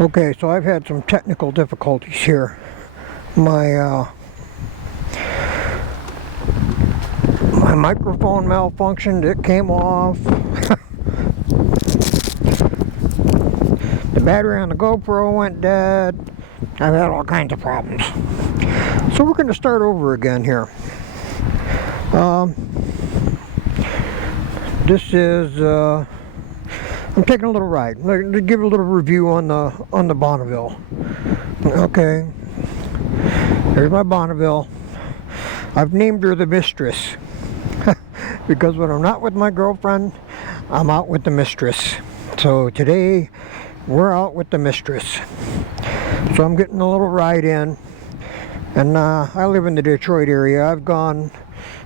Okay, so I've had some technical difficulties here. My microphone malfunctioned, it came off. The battery on the GoPro went dead. I've had all kinds of problems. So we're going to start over again here. This is I'm taking a little ride. To give a little review on the Bonneville. Okay, there's my Bonneville. I've named her the Mistress because when I'm not with my girlfriend, I'm out with the Mistress. So today we're out with the Mistress. So I'm getting a little ride in, and I live in the Detroit area. I've gone,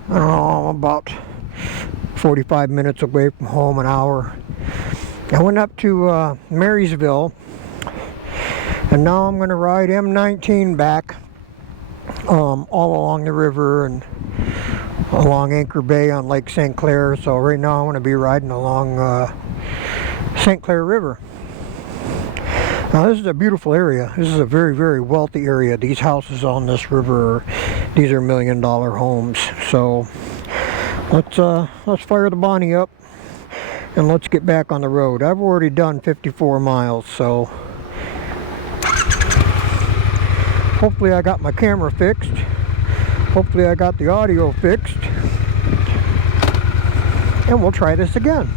I don't know, about 45 minutes away from home, an hour. I went up to Marysville, and now I'm going to ride M19 back all along the river and along Anchor Bay on Lake St Clair. So right now I'm going to be riding along St Clair River. Now this is a beautiful area. This is a very, very wealthy area. These houses on this river, these are $1 million homes. So let's fire the Bonnie up and let's get back on the road. I've already done 54 miles, so hopefully I got my camera fixed. Hopefully I got the audio fixed. And we'll try this again.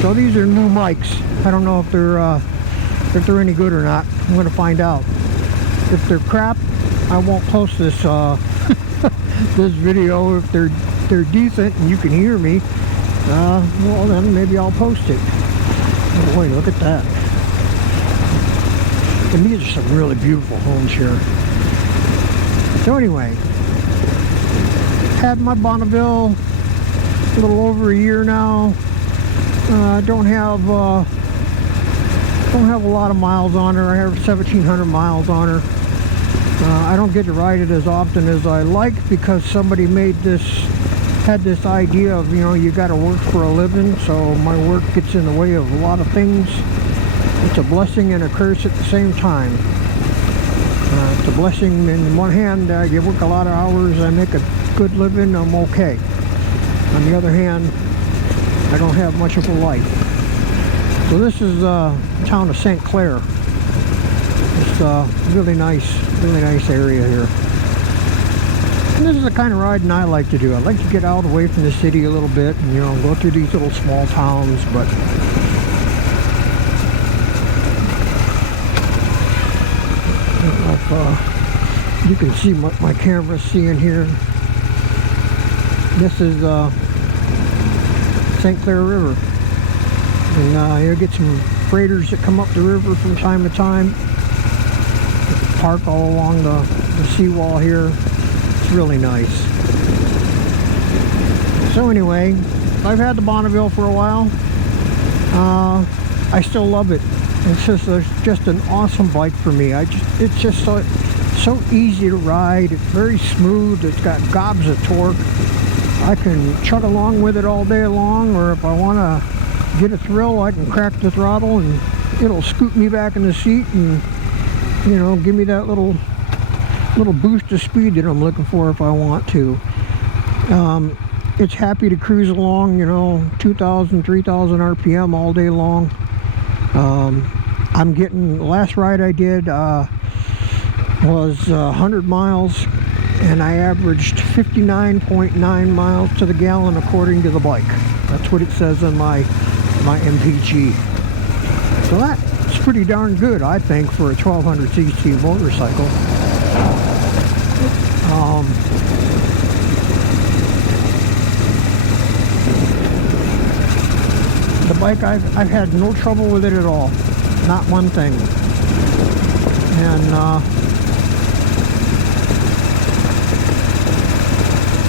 So these are new mics. I don't know if they're any good or not. I'm gonna find out. If they're crap, I won't post this this video. If they're decent and you can hear me, well then maybe I'll post it. Oh boy, look at that! And these are some really beautiful homes here. So anyway, had my Bonneville a little over a year now. Don't have a lot of miles on her. I have 1,700 miles on her. I don't get to ride it as often as I like because somebody had this idea of, you know, you got to work for a living, so my work gets in the way of a lot of things. It's a blessing and a curse at the same time. It's a blessing in one hand, you work a lot of hours, I make a good living, I'm okay. On the other hand, I don't have much of a life. So this is the town of St Clair. It's a really nice area here. And this is the kind of riding I like to do. I like to get out away from the city a little bit and, you know, go through these little small towns. But I don't know if you can see what my camera's seeing here. This is St Clair River, and you'll get some freighters that come up the river from time to time, park all along the seawall here. It's really nice. So anyway, I've had the Bonneville for a while. I still love it. It's just an awesome bike for me. It's just so easy to ride. It's very smooth. It's got gobs of torque. I can chug along with it all day long, or if I want to get a thrill, I can crack the throttle and it'll scoot me back in the seat and, you know, give me that little boost of speed that I'm looking for if I want to. It's happy to cruise along, you know, 2,000, 3,000 RPM all day long. I'm getting, the last ride I did was 100 miles. And I averaged 59.9 miles to the gallon according to the bike. That's what it says on my MPG. So that's pretty darn good, I think, for a 1200cc motorcycle. The bike, I've had no trouble with it at all. Not one thing. And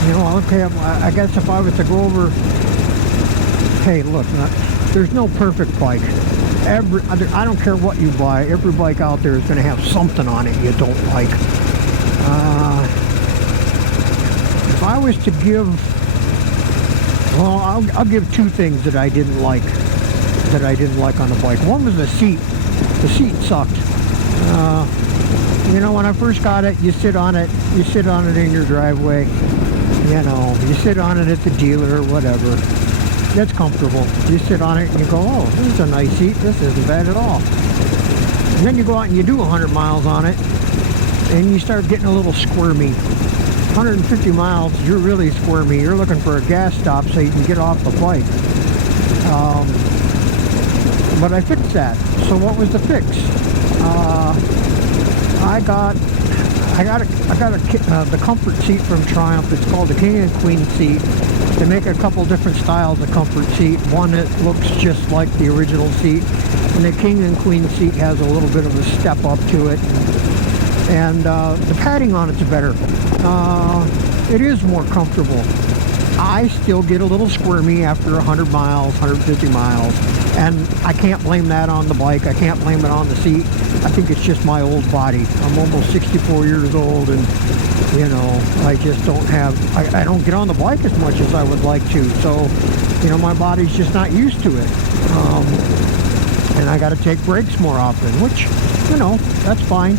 you know, okay, I guess if I was to go over, hey, look, there's no perfect bike. I don't care what you buy, every bike out there is going to have something on it you don't like. If I was to give, well, I'll give two things that I didn't like on the bike. One was the seat. The seat sucked. You know, when I first got it, you sit on it in your driveway. You know, you sit on it at the dealer or whatever. That's comfortable. You sit on it and you go, oh, this is a nice seat. This isn't bad at all. And then you go out and you do 100 miles on it, and you start getting a little squirmy. 150 miles, you're really squirmy. You're looking for a gas stop so you can get off the bike. But I fixed that. So what was the fix? I got the comfort seat from Triumph. It's called the King and Queen seat. They make a couple different styles of comfort seat. One that looks just like the original seat, and the King and Queen seat has a little bit of a step up to it. And the padding on it's better. It is more comfortable. I still get a little squirmy after 100 miles, 150 miles, and I can't blame that on the bike. I can't blame it on the seat. I think it's just my old body. I'm almost 64 years old, and you know, I just don't have, I don't get on the bike as much as I would like to. So, you know, my body's just not used to it. And I got to take breaks more often, which, you know, that's fine.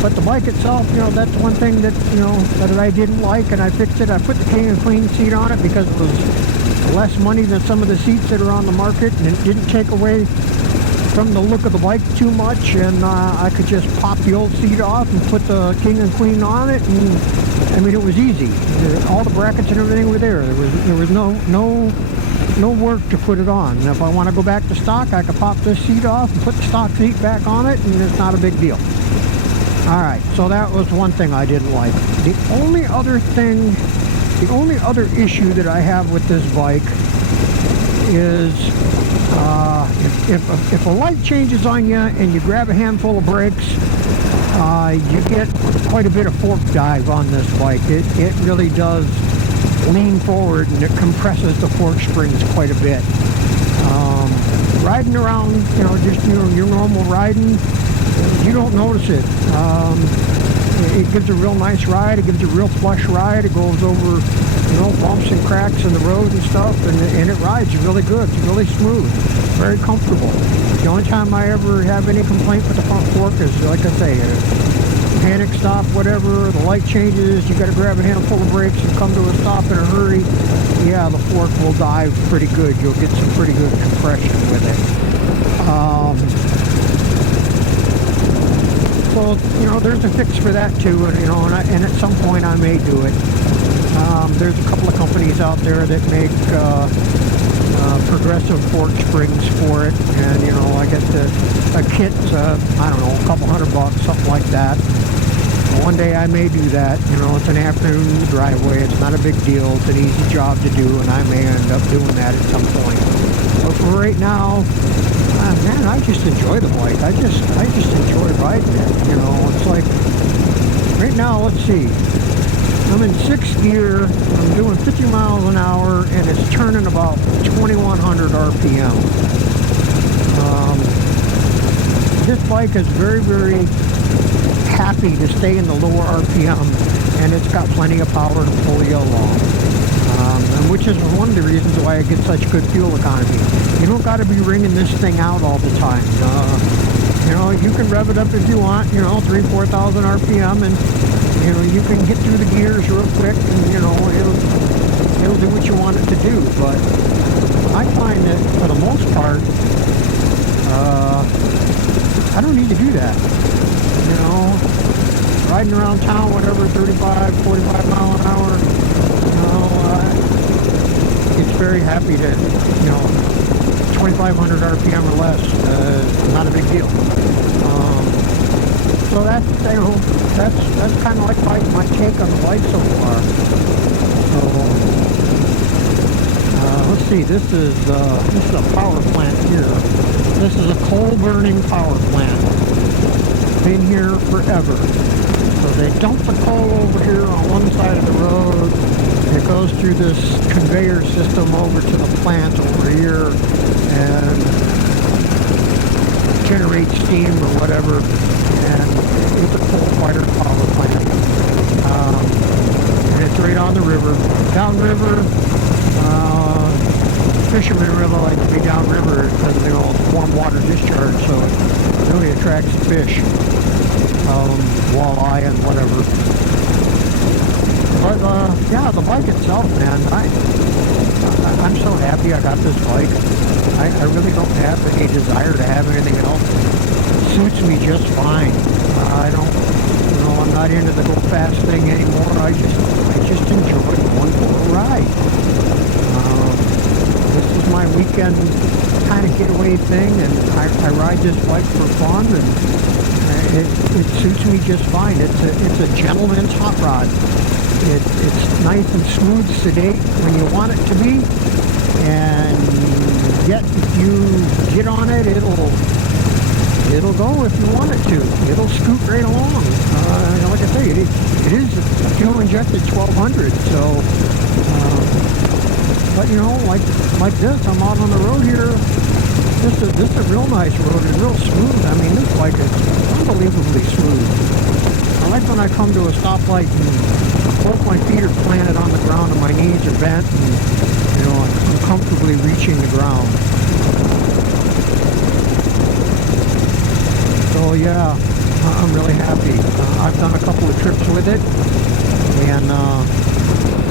But the bike itself, you know, that's one thing that, you know, that I didn't like, and I fixed it. I put the King and Queen seat on it because it was less money than some of the seats that are on the market, and it didn't take away from the look of the bike too much, and I could just pop the old seat off and put the King and Queen on it, and I mean, it was easy. All the brackets and everything were there. There was no work to put it on. And if I want to go back to stock, I could pop this seat off and put the stock seat back on it, and it's not a big deal. Alright, so that was one thing I didn't like. The only other issue that I have with this bike is if a light changes on you and you grab a handful of brakes, you get quite a bit of fork dive on this bike. It really does lean forward, and it compresses the fork springs quite a bit. Riding around, you know, just your normal riding, you don't notice it. It gives a real nice ride. It gives a real flush ride. It goes over, you know, bumps and cracks in the road and stuff, and it rides really good. It's really smooth, very comfortable. The only time I ever have any complaint with the front fork is, like I say, a panic stop, whatever, the light changes, you got to grab a handful of brakes and come to a stop in a hurry. Yeah, the fork will dive pretty good. You'll get some pretty good compression with it. So, you know, there's a fix for that too, and, you know, and at some point I may do it. There's a couple of companies out there that make progressive fork springs for it, and, you know, I get a kit, I don't know, a couple $100, something like that. One day I may do that. You know, it's an afternoon in the driveway. It's not a big deal. It's an easy job to do, and I may end up doing that at some point. But for right now, man, I just enjoy the bike. I just enjoy riding it. You know, it's like, right now, let's see. I'm in 6th gear. I'm doing 50 miles an hour, and it's turning about 2,100 RPM. This bike is very, very happy to stay in the lower RPM, and it's got plenty of power to pull you along. And which is one of the reasons why it gets such good fuel economy. You don't got to be wringing this thing out all the time. You know, you can rev it up if you want, you know, 3,000-4,000 RPM, and, you know, you can get through the gears real quick, and, you know, it'll do what you want it to do. But I find that, for the most part, I don't need to do that. You know, riding around town, whatever, 35, 45 mile an hour, you know, it's very happy to, you know, 2,500 RPM or less, not a big deal. So that's, you know, that's kind of like my take on the bike so far. So, let's see, this is a power plant here. This is a coal-burning power plant. Been here forever. So they dump the coal over here on one side of the road. It goes through this conveyor system over to the plant over here and generates steam or whatever. And it's a coal-fired power plant. And it's right on the river. Downriver, fishermen really like to be downriver because it's warm water discharge, so it really attracts fish, walleye and whatever. But yeah, the bike itself, man, I'm so happy I got this bike. I really don't have any desire to have anything else. It suits me just fine. I don't, I'm not into the go fast thing anymore. I just enjoy going for a ride. This is my weekend kind of getaway thing, and I ride this bike for fun, and it suits me just fine. It's a gentleman's hot rod. It's nice and smooth, sedate when you want it to be, and yet if you get on it, it'll go if you want it to. It'll scoot right along. Like I say, it is a fuel injected 1200, so but like this, I'm out on the road here. This is a real nice road. It's real smooth. I mean, this bike is unbelievably smooth. I like when I come to a stoplight and both my feet are planted on the ground and my knees are bent, and I'm comfortably reaching the ground. So yeah, I'm really happy. I've done a couple of trips with it, and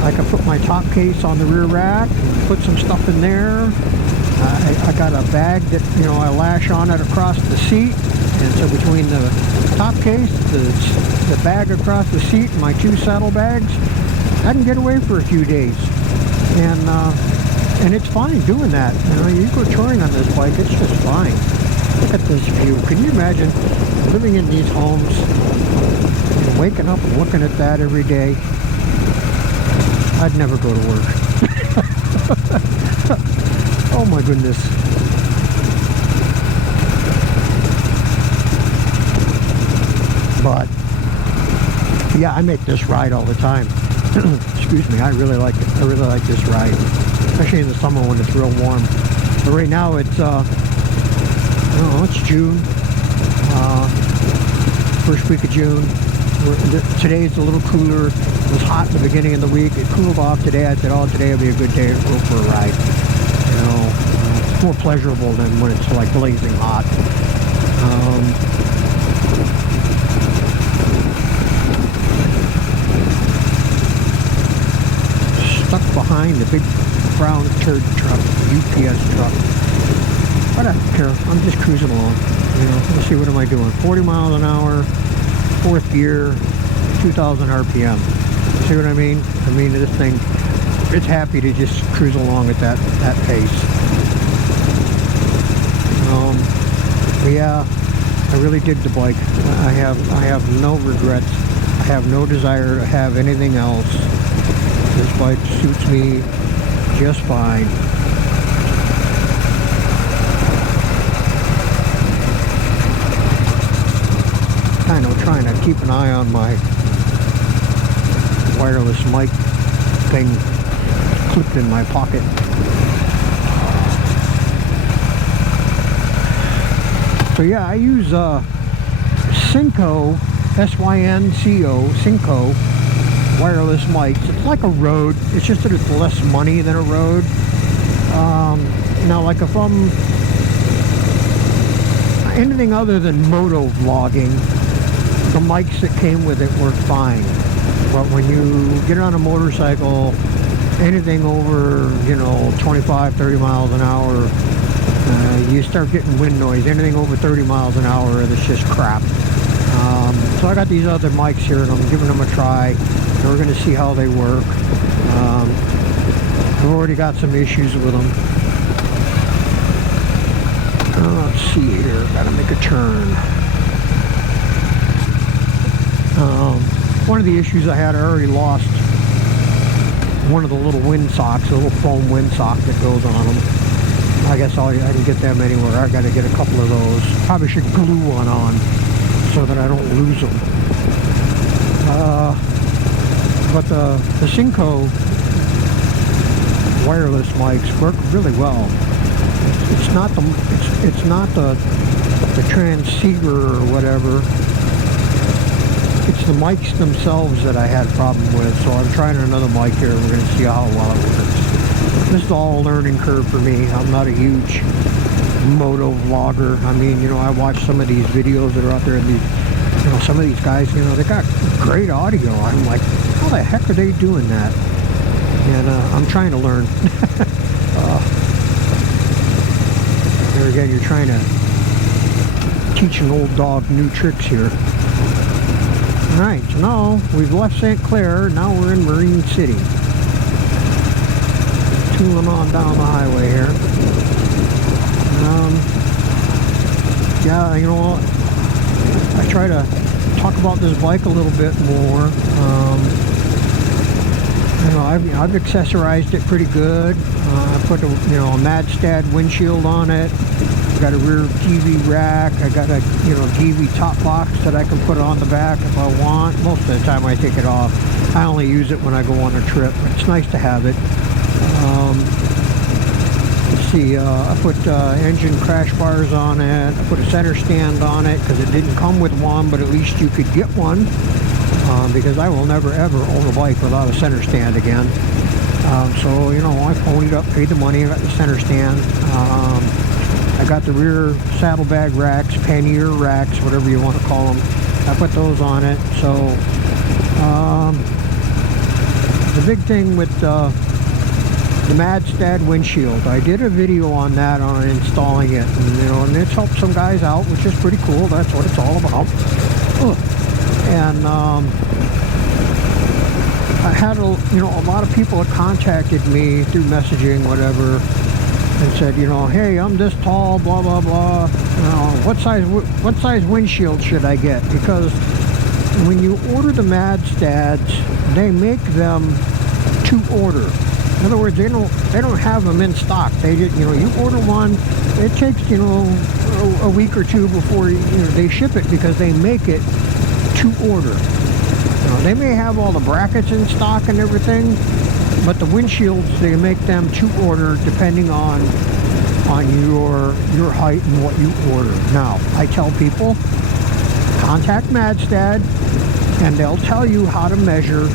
I can put my top case on the rear rack, put some stuff in there. I got a bag that I lash on it across the seat, and so between the top case, the bag across the seat, and my two saddlebags, I can get away for a few days, and it's fine doing that. You go touring on this bike, it's just fine. Look at this view. Can you imagine living in these homes, waking up and looking at that every day? I'd never go to work. Oh my goodness. But yeah, I make this ride all the time. Excuse me, I really like it. I really like this ride, especially in the summer when it's real warm. But right now it's it's June, first week of June. Today it's a little cooler. It was hot in the beginning of the week. It cooled off today. I said, today will be a good day to go for a ride. It's more pleasurable than when it's like blazing hot. Stuck behind the big brown turd truck, UPS truck. But I don't care. I'm just cruising along. Let's see, what am I doing? 40 miles an hour, fourth gear, 2,000 RPM. See what I mean? I mean, this thing, it's happy to just cruise along at that pace. But yeah, I really dig the bike. I have no regrets. I have no desire to have anything else. This bike suits me just fine. Kind of trying to keep an eye on my wireless mic thing clipped in my pocket. So yeah, I use Synco, S-Y-N-C-O, Synco wireless mics. It's like a Rode. It's just that it's less money than a Rode. Now, like if I'm anything other than moto vlogging, the mics that came with it work fine. But when you get on a motorcycle, anything over 25, 30 miles an hour, you start getting wind noise. Anything over 30 miles an hour, that's just crap. So I got these other mics here, and I'm giving them a try. And we're going to see how they work. I've already got some issues with them. Let's see here. Gotta make a turn. One of the issues I had, I already lost one of the little wind socks, a little foam wind sock that goes on them. I guess I can get them anywhere. I got to get a couple of those. Probably should glue one on so that I don't lose them. But the Synco wireless mics work really well. It's not the transceiver or whatever. It's the mics themselves that I had a problem with. So I'm trying another mic here. We're going to see how well it works. This is all a learning curve for me. I'm not a huge moto vlogger. I mean, you know, I watch some of these videos that are out there, and these, you know, some of these guys, you know, they got great audio. I'm like, how the heck are they doing that? And I'm trying to learn. There again, you're trying to teach an old dog new tricks here. Alright, so now we've left St. Clair. Now we're in Marine City. Tooling on down the highway here. Yeah, you know what? I try to talk about this bike a little bit more. You know, I've accessorized it pretty good. I put a Madstad windshield on it. I got a rear TV rack. I got a TV top box that I can put on the back if I want. Most of the time I take it off. I only use it when I go on a trip. It's nice to have it. Let's see. I put engine crash bars on it. I put a center stand on it because it didn't come with one, but at least you could get one. Because I will never ever own a bike without a center stand again. So, you know, I ponied up, paid the money, I got the center stand. I got the rear saddlebag racks, pannier racks, whatever you want to call them. I put those on it. So, the big thing with the Madstad windshield, I did a video on that, on installing it. And, you know, and it's helped some guys out, which is pretty cool. That's what it's all about. And I had a lot of people had contacted me through messaging, whatever, and said, you know, hey, I'm this tall, blah blah blah. What size windshield should I get? Because when you order the Madstads, they make them to order. In other words, they don't have them in stock. They just, you order one. It takes a week or two before they ship it because they make it to order. They may have all the brackets in stock and everything, but the windshields, they make them to order depending on your height and what you order. Now, I tell people, contact Madstad and they'll tell you how to measure.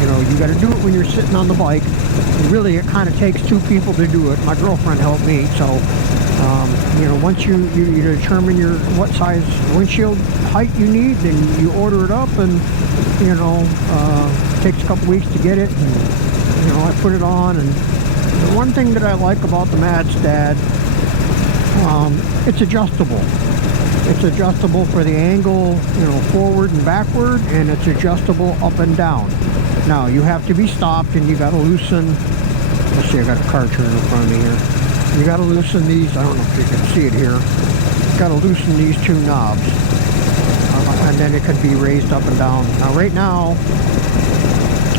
You got to do it when you're sitting on the bike. Really, it kind of takes two people to do it. My girlfriend helped me, so once you determine what size windshield height you need, then you order it up, and it takes a couple weeks to get it. And I put it on, and the one thing that I like about the Madstad, it's adjustable. It's adjustable for the angle, forward and backward, and it's adjustable up and down. Now, you have to be stopped, and you got to loosen. Let's see, I got a car turn in front of me here. You got to loosen these. I don't know if you can see it here. You got to loosen these two knobs, and then it can be raised up and down. Now, right now,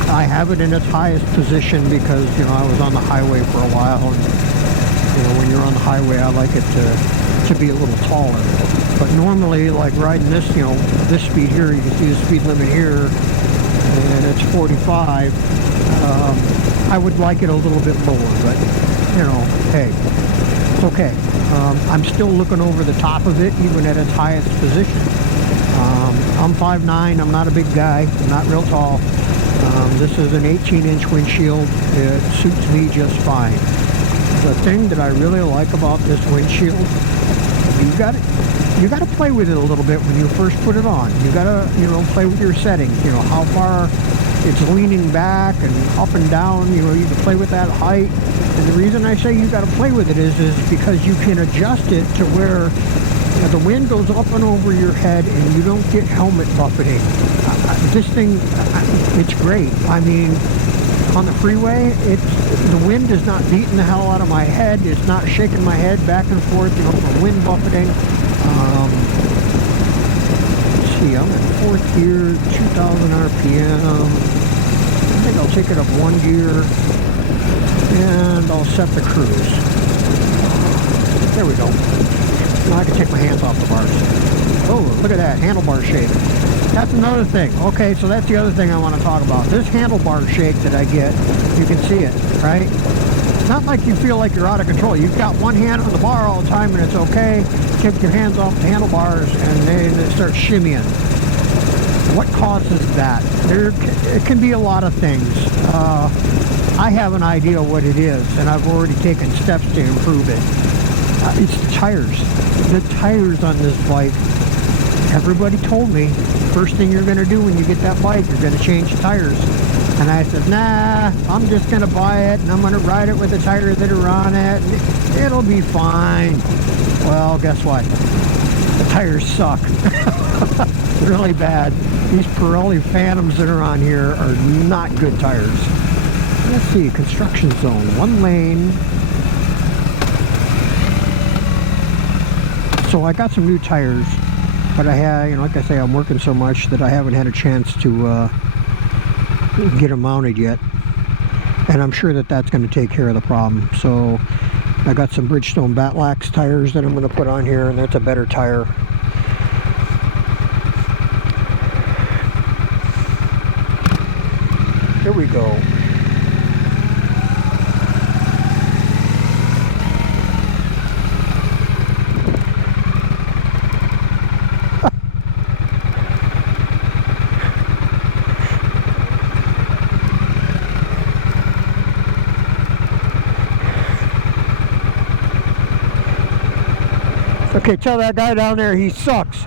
I have it in its highest position because I was on the highway for a while, and when you're on the highway, I like it to be a little taller. But normally, like riding this, this speed here, you can see the speed limit here, and it's 45. I would like it a little bit lower, but hey, it's okay. I'm still looking over the top of it, even at its highest position. I'm 5'9", I'm not a big guy, I'm not real tall. This is an 18-inch windshield. It suits me just fine. The thing that I really like about this windshield, you got to play with it a little bit when you first put it on. You got to, play with your settings, how far it's leaning back and up and down, you can play with that height. And the reason I say you got to play with it is because you can adjust it to where the wind goes up and over your head and you don't get helmet buffeting. This thing, it's great. I mean, on the freeway, the wind is not beating the hell out of my head. It's not shaking my head back and forth, from wind buffeting. Let's see, I'm in 4th gear, 2,000 RPM. think I'll take it up one gear and I'll set the cruise. There we go. Now I can take my hands off the bars. Oh, look at that handlebar shake. That's another thing. Okay, so that's the other thing I want to talk about. This handlebar shake that I get, you can see it, right? It's not like you feel like you're out of control. You've got one hand on the bar all the time and it's okay. Take your hands off the handlebars and then it starts shimmying. What causes that? It can be a lot of things. I have an idea what it is, and I've already taken steps to improve it. It's the tires. The tires on this bike. Everybody told me, first thing you're going to do when you get that bike, you're going to change the tires. And I said, nah, I'm just going to buy it, and I'm going to ride it with the tires that are on it, and it'll be fine. Well, guess what? The tires suck. Really bad. These Pirelli Phantoms that are on here are not good tires. Let's see, construction zone, one lane. So I got some new tires, but I had, like I say, I'm working so much that I haven't had a chance to get them mounted yet. And I'm sure that that's going to take care of the problem. So I got some Bridgestone Batlax tires that I'm going to put on here, and that's a better tire. Here we go. Okay, tell that guy down there he sucks.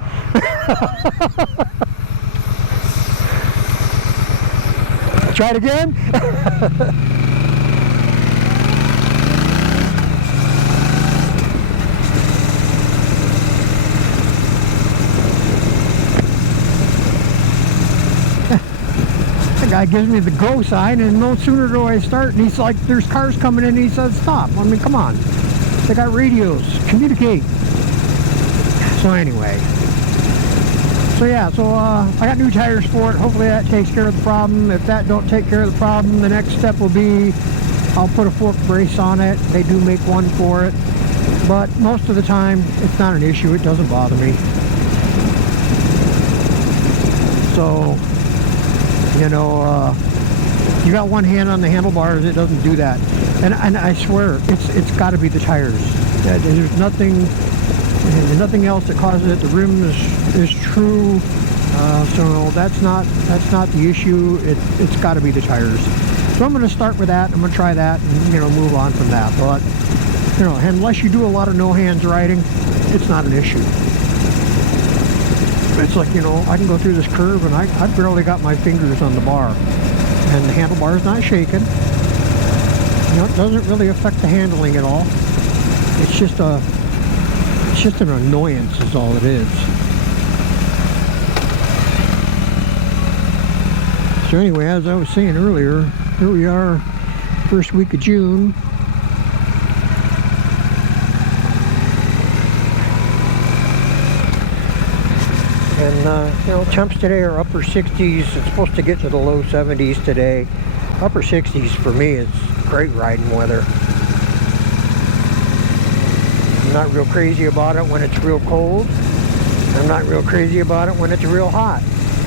Try it again. The guy gives me the go sign, and no sooner do I start, and he's like, there's cars coming in, and he says, stop. I mean, come on. They got radios. Communicate. So anyway. So yeah, so I got new tires for it. Hopefully that takes care of the problem. If that don't take care of the problem, the next step will be I'll put a fork brace on it. They do make one for it. But most of the time, it's not an issue. It doesn't bother me. So, you got one hand on the handlebars, it doesn't do that. And I swear, it's got to be the tires. There's nothing else that causes it. The rim is true. So that's not the issue. It's got to be the tires. So I'm going to start with that. I'm going to try that and move on from that. But unless you do a lot of no hands riding, it's not an issue. It's like, I can go through this curve and I've barely got my fingers on the bar. And the handlebar's not shaking. It doesn't really affect the handling at all. It's just an annoyance is all it is. So anyway, as I was saying earlier, here we are, first week of June. And, temps today are upper 60s. It's supposed to get to the low 70s today. Upper 60s for me is great riding weather. I'm not real crazy about it when it's real cold. I'm not real crazy about it when it's real hot.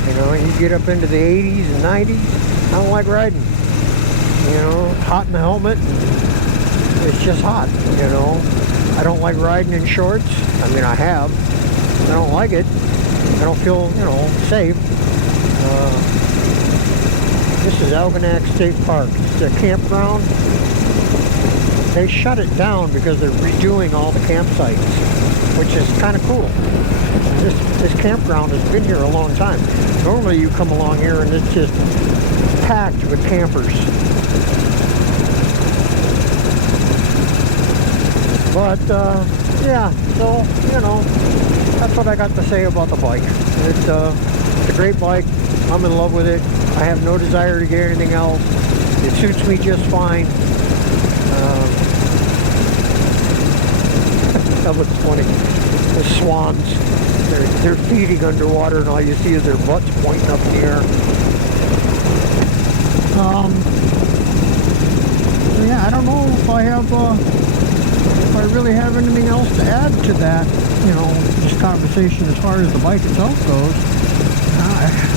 You get up into the 80s and 90s, I don't like riding. Hot in the helmet, it's just hot, I don't like riding in shorts. I mean, I have. I don't like it. I don't feel, safe. This is Algonac State Park. It's a campground. They shut it down because they're redoing all the campsites, which is kind of cool. This campground has been here a long time. Normally you come along here and it's just packed with campers. But, yeah, so, that's what I got to say about the bike. It's a great bike. I'm in love with it. I have no desire to get anything else. It suits me just fine. That looks funny. The swans, they're feeding underwater and all you see is their butts pointing up in the air. So yeah, I don't know if I have, if I really have anything else to add to that, you know, this conversation as far as the bike itself goes.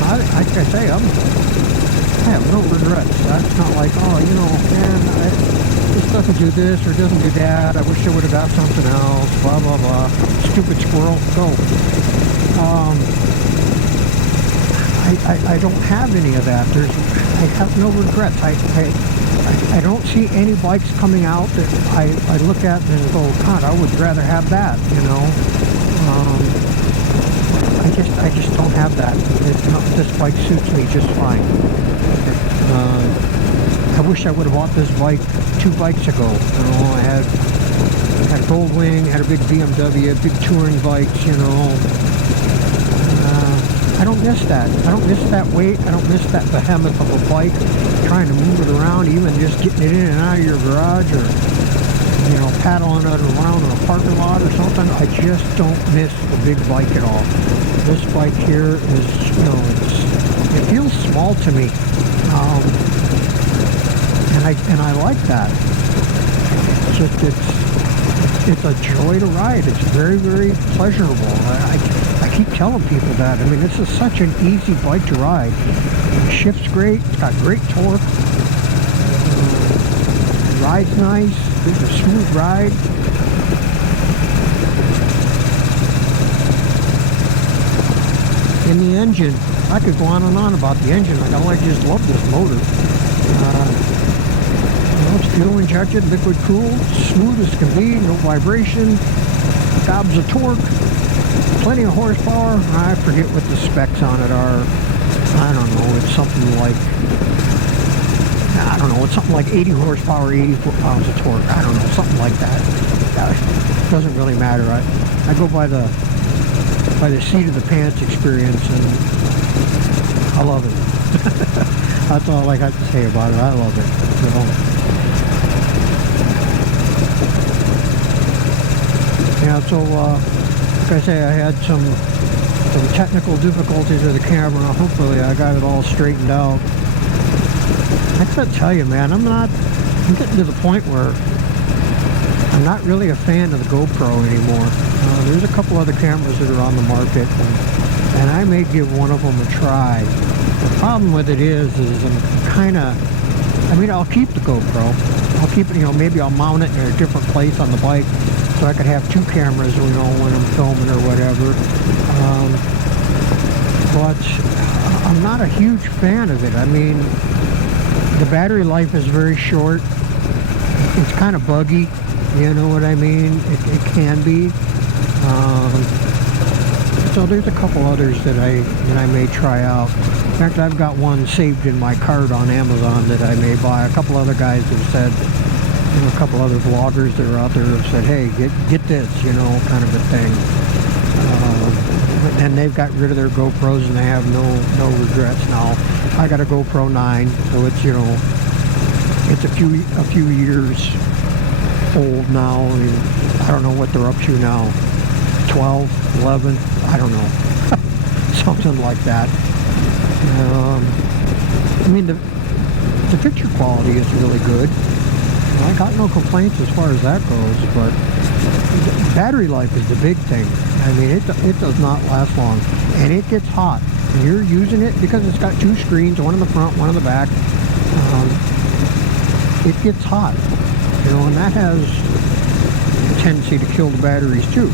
Like I say, I have no regrets. That's not like, oh, you know, man, this doesn't do this or doesn't do that. I wish I would have got something else. Blah blah blah. Stupid squirrel. Go. I don't have any of that. I have no regrets. I don't see any bikes coming out that I look at and go, God, I would rather have that, you know. I just don't have that. This bike suits me just fine. I wish I would have bought this bike 2 bikes ago. You know, I had a Goldwing, had a big BMW, big touring bikes, you know. I don't miss that. I don't miss that weight. I don't miss that behemoth of a bike, trying to move it around, even just getting it in and out of your garage, or, you know, paddling it around in a parking lot or something. I just don't miss the big bike at all. This bike here is, you know, it feels small to me, and I like that. It's just, it's a joy to ride. It's very, very pleasurable. I keep telling people that. I mean, this is such an easy bike to ride. It shifts great. It's got great torque. It rides nice. It's a smooth ride. And the engine, I could go on and on about the engine. Like, I just love this motor. It's fuel injected, liquid cooled, smooth as can be, no vibration, gobs of torque, plenty of horsepower. I forget what the specs on it are. I don't know, it's something like, it's something like 80 horsepower, 80 foot-pounds of torque. I don't know, something like that. It doesn't really matter. I go by the seat of the pants experience, and I love it. That's all I got to say about it. I love it. So, yeah, so like I say, I had some technical difficulties with the camera. Hopefully I got it all straightened out. I gotta tell you, man, I'm getting to the point where I'm not really a fan of the GoPro anymore. There's a couple other cameras that are on the market, and I may give one of them a try. The problem with it is I'm kind of, I mean, I'll keep the GoPro. I'll keep it, you know, maybe I'll mount it in a different place on the bike, so I could have 2 cameras, you know, when I'm filming or whatever. But I'm not a huge fan of it. I mean, the battery life is very short. It's kind of buggy, you know what I mean? It can be. So there's a couple others that I may try out. In fact, I've got one saved in my cart on Amazon that I may buy. A couple other guys have said, you know, a couple other vloggers that are out there have said, hey, get this, you know, kind of a thing. And they've got rid of their GoPros and they have no regrets now. I got a GoPro 9, so it's, you know, it's a few years old now. I mean, I don't know what they're up to now. 12, 11, I don't know. Something like that. I mean, the picture quality is really good. I got no complaints as far as that goes, but battery life is the big thing. I mean, it does not last long, and it gets hot. And you're using it because it's got 2 screens, one in the front, one in the back. It gets hot, you know, and that has a tendency to kill the batteries too.